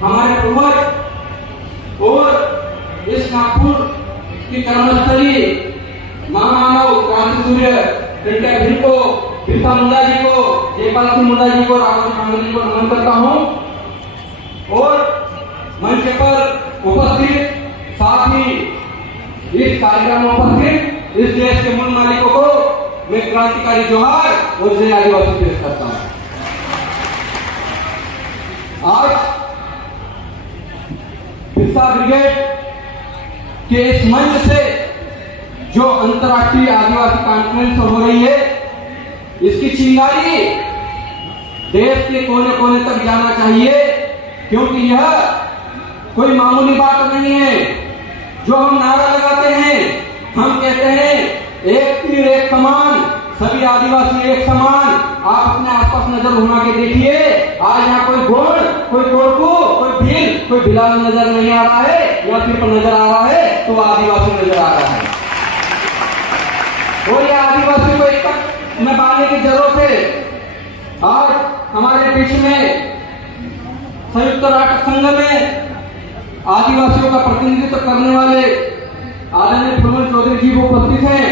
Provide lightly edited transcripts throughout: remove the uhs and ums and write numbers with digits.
हमारे पूर्वज और इस नागपुर की कर्मस्थली महामानव क्रांति सूर्य टंट्या भील को, बिरसा मुंडा जी को, जयपाल सिंह मुंडा जी को, राघव गांधी जी को नमन करता हूँ और मंच पर उपस्थित साथ ही इस कार्यक्रम में उपस्थित इस देश के मूल मालिकों को मैं क्रांतिकारी जोहार और जय आदिवासी पेश करता हूँ। आज बिरसा ब्रिगेड के इस मंच से जो अंतर्राष्ट्रीय आदिवासी कॉन्फ्रेंस हो रही है, इसकी चिंगारी देश के कोने कोने तक जाना चाहिए, क्योंकि यह कोई मामूली बात नहीं है। जो हम नारा लगाते हैं, हम कहते हैं एक तीर एक कमान, सभी आदिवासी एक समान। आप अपने आसपास नजर घुमा के देखिए, आज यहाँ कोई गोंड, कोई कोरकू, कोई भील, कोई भिलाल नजर नहीं आ रहा है, या सिर्फ नजर आ रहा है तो आदिवासी नजर आ रहा है। और ये आदिवासी को एक में बांधने की जरूरत है। आज हमारे बीच में संयुक्त राष्ट्र संघ में आदिवासियों का प्रतिनिधित्व करने वाले आदरणीय प्रमोद चौधरी जी उपस्थित हैं।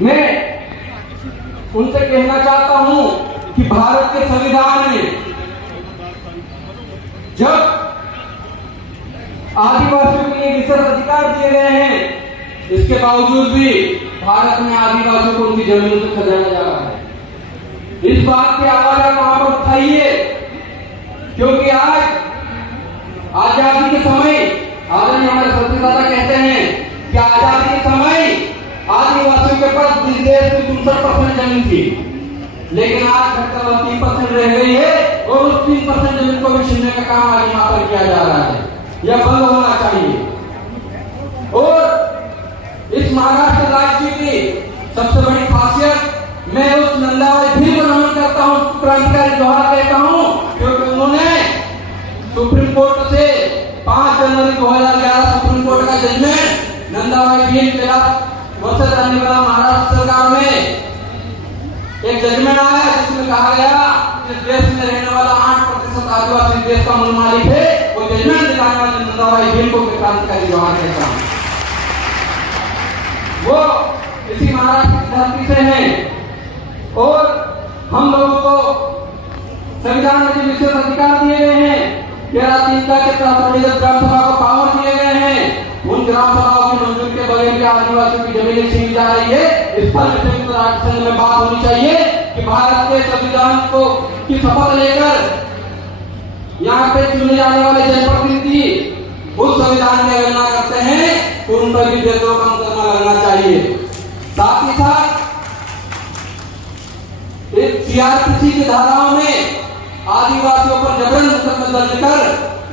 मैं उनसे कहना चाहता हूं कि भारत के संविधान में जब आदिवासियों के लिए विशेष अधिकार दिए गए हैं, इसके बावजूद भी भारत में आदिवासियों को उनकी जमीनों से खदेड़ा जा रहा है। इस बात की आवाज आप वहां पर उठाइए, क्योंकि आज आजादी के समय आदरणीय हमारे सरदार दादा कहते हैं कि आजादी के समय आदिवासियों के पास इस देश में 63% जमीन थी, लेकिन आज घटकर 3% रह गई है और उस 3% जमीन को भी छीनने का काम आज यहाँ पर किया जा रहा है। यह बंद होना चाहिए। और इस महाराष्ट्र राज्य की सबसे बड़ी खासियत, मैं उस नंदाबाई भील को नमन करता हूँ, क्रांतिकारी जोहार कहता हूँ, क्योंकि उन्होंने सुप्रीम कोर्ट से 5 जनवरी 2011 सुप्रीम कोर्ट का जजमेंट नंदाबाई भील के वर्षा जाने वाला महाराष्ट्र सरकार में एक जजमेंट आया जिसमें कहा गया कि देश में रहने वाला 8% आदिवासी देश का मूल मालिक है। वो जजमेंट दिलाने वाले नंदाबाई भील को क्रांतिकारी जोहार कहता हूँ। वो इसी महाराष्ट्र की धरती से हैं और हम लोगों को संविधान में जो विशेष अधिकार दिए गए हैं, 13 के तहत ग्राम सभा को पावर दिए गए हैं, उन ग्राम सभाओं की मंजूरी के बगैर आदिवासियों की जमीनें छीनी जा रही है। इस पर संयुक्त राष्ट्र संघ में बात होनी चाहिए कि भारत के संविधान को की शपथ लेकर यहाँ पे चुने जाने वाले जनप्रतिनिधि उस संविधान की अवहेलना करते हैं तो उन पर भी देशद्रोह का मुकदमा लगना चाहिए। साथ ही साथ सीआरपीसी की धाराओं में आदिवासियों पर जबरन मुकदमा दर्ज कर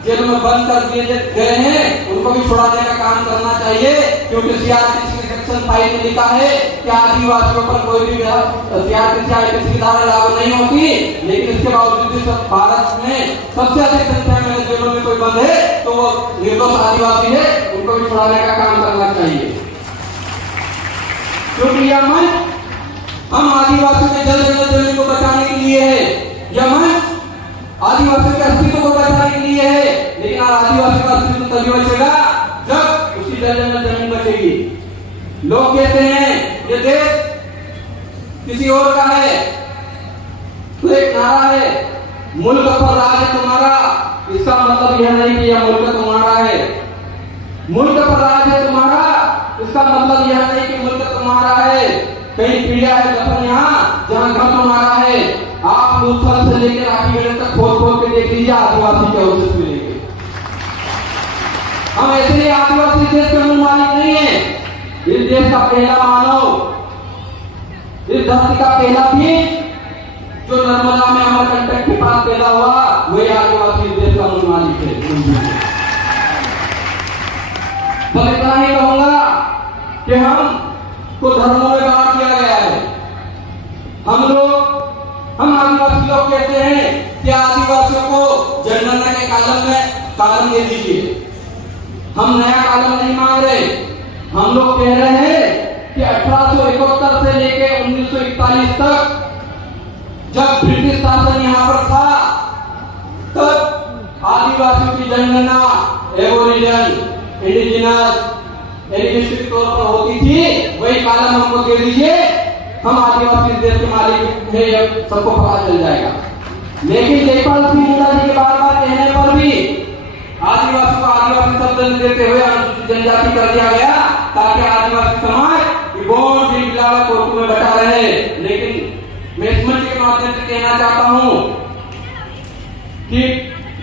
जेल में बंद कर दिए गए हैं, उनको भी छुड़ाने का काम करना चाहिए, क्योंकि सीआरपीसी के सेक्शन 5 में लिखा है कि आदिवासियों पर कोई भी सीआरपीसी आईपीसी की धारा लागू नहीं होती, लेकिन इसके बावजूद भी भारत में सबसे अधिक संख्या में जेलों में कोई बंद है तो वो निर्दोष आदिवासी है, उनको भी छुड़ाने का काम करना चाहिए। क्योंकि यह मंच हम आदिवासियों के जमीन को बचाने के लिए है, यह मंच आदिवासियों के अस्तित्व को बचाने के लिए है, लेकिन आदिवासी का अस्तित्व तभी बचेगा जब उसकी जमीन बचेगी। लोग कहते हैं ये देश किसी और का है, तो एक नारा है मुल्क पर राज है तुम्हारा, इसका मतलब यह नहीं कि यह मुल्क तुम्हारा है। मुल्क पर राज है तुम्हारा, इसका मतलब यह नहीं कि मुल्क तुम्हारा है। कई पीढ़ियां है दफन यहाँ जहाँ घर तुम्हारा है। आप उत्थल से लेकर आखिर तक खोद खोद के देख लीजिए आदिवासी के अवशेष मिलेंगे। हम ऐसे ही आदिवासी देश के मूल मालिक नहीं है। इस देश का पहला मानव, इस धरती का पहला बीज जो नर्मदा में अमरकंटक के पास पैदा हुआ, वही आदिवासी देश का मूल मालिक है। बस इतना ही कहूंगा कि हम को धर्मों में बांट दिया गया है। हम आदिवासी लोग कहते हैं कि आदिवासियों को जनगणना के कालम दे दीजिए। हम नया कालम नहीं मांग रहे, हम लोग कह रहे हैं कि 1871 से लेकर 1941 तक जब ब्रिटिश शासन यहाँ पर था, तब जनगणना एबोरिजन इंडिजिनस एलिजिबिलिटी के तौर पर होती थी, वही कॉलम हमको दे दीजिए, हम आदिवासी देश के मालिक है, सबको पता चल जाएगा। लेकिन जयपाल सिंह मुंडा जी के बार बार कहने पर भी आदिवासी को आदिवासी शब्द देते हुए अनुसूचित जनजाति कर दिया गया, ताकि आदिवासी समाज गौड़ भी बिलावल कोर्ट में बैठा रहे। लेकिन मैं इस मंच के माध्यम से कहना चाहता हूँ कि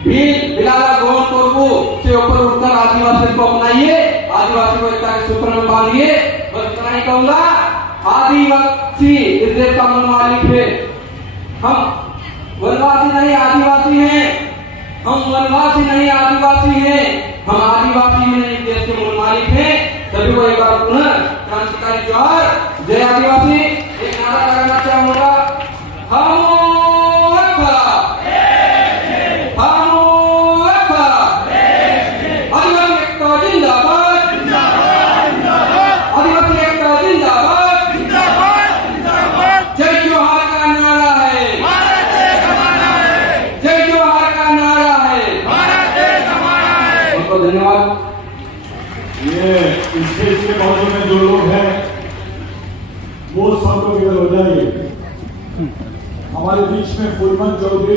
भील बिलाला गौड़ कोर्पू से ऊपर उठकर आदिवासी को अपनाइए, आदिवासी को एकता के सूत्र में बांधिए। बस इतना ही कहूंगा, आदिवासी इस देश का मूल मालिक है। हम वनवासी नहीं आदिवासी हैं, हम वनवासी नहीं आदिवासी हैं, हम आदिवासी में नहीं देश के मूल मालिक हैं। सभी को एक बार पुनः क्रांतिकारी जोहार, जय आदिवासी। एक नारा लगाना चाहूंगा, हम धन्यवाद। ये इस देश के बाजू में जो लोग हैं वो सब लोग इधर हो जाइए। हमारे बीच में फूलमन चौधरी